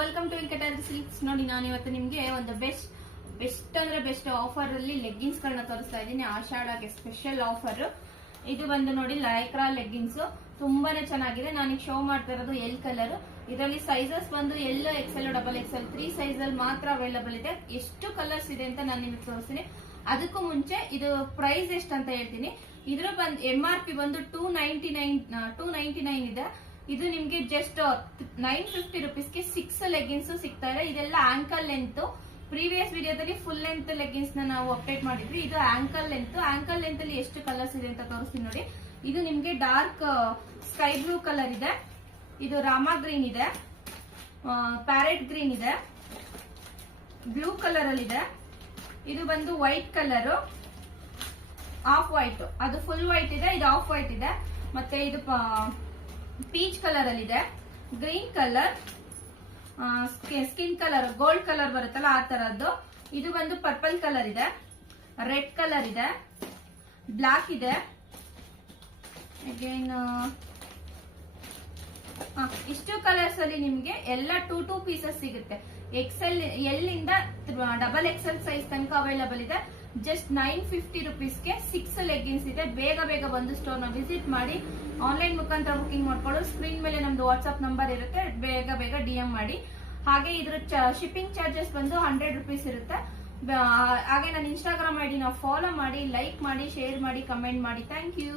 Welcome to Venkatadri silks. ನೋಡಿ, ನಾನು ಇವತ್ತು ನಿಮ್ಗೆ ಒಂದು ಬೆಸ್ಟ್ ಅಂದ್ರೆ ಬೆಸ್ಟ್ ಆಫರ್ ಅಲ್ಲಿ ಲೆಗ್ಗಿನ್ಸ್ ಗಳನ್ನ ತೋರಿಸ್ತಾ ಇದ್ದೀನಿ. ಆಷಾಢಕ್ಕೆ ಸ್ಪೆಷಲ್ ಆಫರ್ ಇದು ಬಂದು ನೋಡಿ, ಲೈಕ್ರಾ ಲೆಗ್ಗಿನ್ಸ್ ತುಂಬಾನೇ ಚೆನ್ನಾಗಿದೆ. ನಾನೀಗ ಶೋ ಮಾಡ್ತಾ ಇರೋದು ಎಲ್ ಕಲರ್. ಇದರಲ್ಲಿ ಸೈಜಸ್ ಬಂದು L, XL, double XL 3 size ಅಲ್ಲಿ ಮಾತ್ರ ಅವೈಲಬಲ್ ಇದೆ. ಎಷ್ಟು ಕಲರ್ಸ್ ಇದೆ ಅಂತ ನಾನು ನಿಮಗೆ ತೋರಿಸ್ತೀನಿ. ಅದಕ್ಕೂ ಮುಂಚೆ ಇದು ಪ್ರೈಸ್ ಎಷ್ಟು ಅಂತ ಹೇಳ್ತೀನಿ. ಇದ್ರ ಬಂದು MRP ಬಂದು 299 ಇದೆ. ಇದು ನಿಮ್ಗೆ ಜಸ್ಟ್ 950 ರುಪೀಸ್ಗೆ 6 ಲೆಗ್ಗಿನ್ಸ್ ಸಿಗ್ತಾ ಇದೆ. ಇದೆಲ್ಲ ಆಂಕಲ್ ಲೆಂತ್. ಪ್ರೀವಿಯಸ್ ವಿಡಿಯೋದಲ್ಲಿ ಫುಲ್ ಲೆಂತ್ ಲೆಗ್ಗಿನ್ಸ್ ನಾವು ಅಪ್ಡೇಟ್ ಮಾಡಿದ್ವಿ. ಇದು ಆಂಕಲ್ ಲೆಂತ್. ಆಂಕಲ್ ಲೆಂತ್ ಅಲ್ಲಿ ಎಷ್ಟು ಕಲರ್ಸ್ ಇದೆ ಅಂತ ತೋರಿಸ್ತೀನಿ ನೋಡಿ. ಇದು ನಿಮ್ಗೆ ಡಾರ್ಕ್ ಸ್ಕೈ ಬ್ಲೂ ಕಲರ್ ಇದೆ, ಇದು ರಾಮಾ ಗ್ರೀನ್ ಇದೆ, ಪ್ಯಾರೆಟ್ ಗ್ರೀನ್ ಇದೆ, ಬ್ಲೂ ಕಲರ್ ಅಲ್ಲಿ ಇದೆ. ಇದು ಬಂದು ವೈಟ್ ಕಲರ್, ಆಫ್ ವೈಟ್, ಅದು ಫುಲ್ ವೈಟ್ ಇದೆ, ಇದು ಆಫ್ ವೈಟ್ ಇದೆ. ಮತ್ತೆ ಇದು ಪೀಚ್ ಕಲರ್ ಅಲ್ಲಿ ಇದೆ, green colour, skin colour gold colour ಬರುತ್ತಲ್ಲ ಆ ತರದ್ದು. ಇದು ಬಂದು ಪರ್ಪಲ್ ಕಲರ್ ಇದೆ, ರೆಡ್ ಕಲರ್ ಇದೆ, ಬ್ಲಾಕ್ ಇದೆ. ಅಗೇನ್ ಇಷ್ಟು ಕಲರ್ಸ್ ಅಲ್ಲಿ ನಿಮ್ಗೆ ಎಲ್ಲ 2 ಪೀಸಸ್ ಸಿಗುತ್ತೆ. ಎಕ್ಸೆಲ್ ಎಲ್ ಇಂದ ಡಬಲ್ ಎಕ್ಸೆಲ್ ಸೈಜ್ ತನಕ ಅವೈಲಬಲ್ ಇದೆ. ಜಸ್ಟ್ 950 ರುಪೀಸ್ಗೆ 6 ಲೆಗ್ಗಿನ್ಸ್ ಇದೆ. ಬೇಗ ಬೇಗ ಬಂದು ಸ್ಟೋರ್ ನ ವಿಸಿಟ್ ಮಾಡಿ. ಆನ್ಲೈನ್ ಮುಖಾಂತರ ಬುಕಿಂಗ್ ಮಾಡ್ಕೊಳ್ಳೋ ಸ್ಕ್ರೀನ್ ಮೇಲೆ ನಮ್ದು ವಾಟ್ಸ್ಆಪ್ ನಂಬರ್ ಇರುತ್ತೆ. ಬೇಗ ಬೇಗ DM ಮಾಡಿ. ಹಾಗೆ ಇದ್ರ ಶಿಪ್ಪಿಂಗ್ ಚಾರ್ಜಸ್ ಬಂದು 100 ರುಪೀಸ್ ಇರುತ್ತೆ. ಹಾಗೆ ನನ್ನ ಇನ್ಸ್ಟಾಗ್ರಾಮ್ ID ನ ಫಾಲೋ ಮಾಡಿ, ಲೈಕ್ ಮಾಡಿ, ಶೇರ್ ಮಾಡಿ, ಕಮೆಂಟ್ ಮಾಡಿ. Thank you.